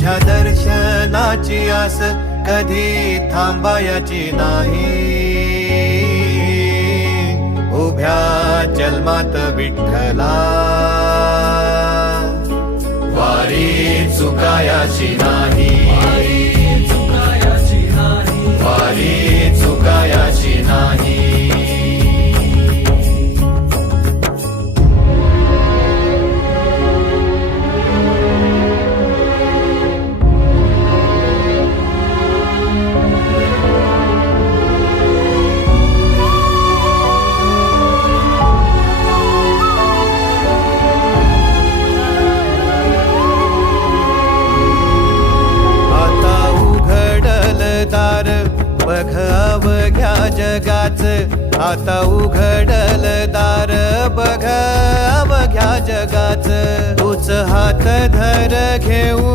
तुझ्या दर्शनाची आस कधी थांबायची नाही. उभ्या जन्मात विठ्ठला वारी चुकायाची नाही. वारी चुकायाची नाही. दार बघ अवघ्या जगाच. आता उघडल दार बघ अवघ्या जगाच. तूच हात धर घेऊ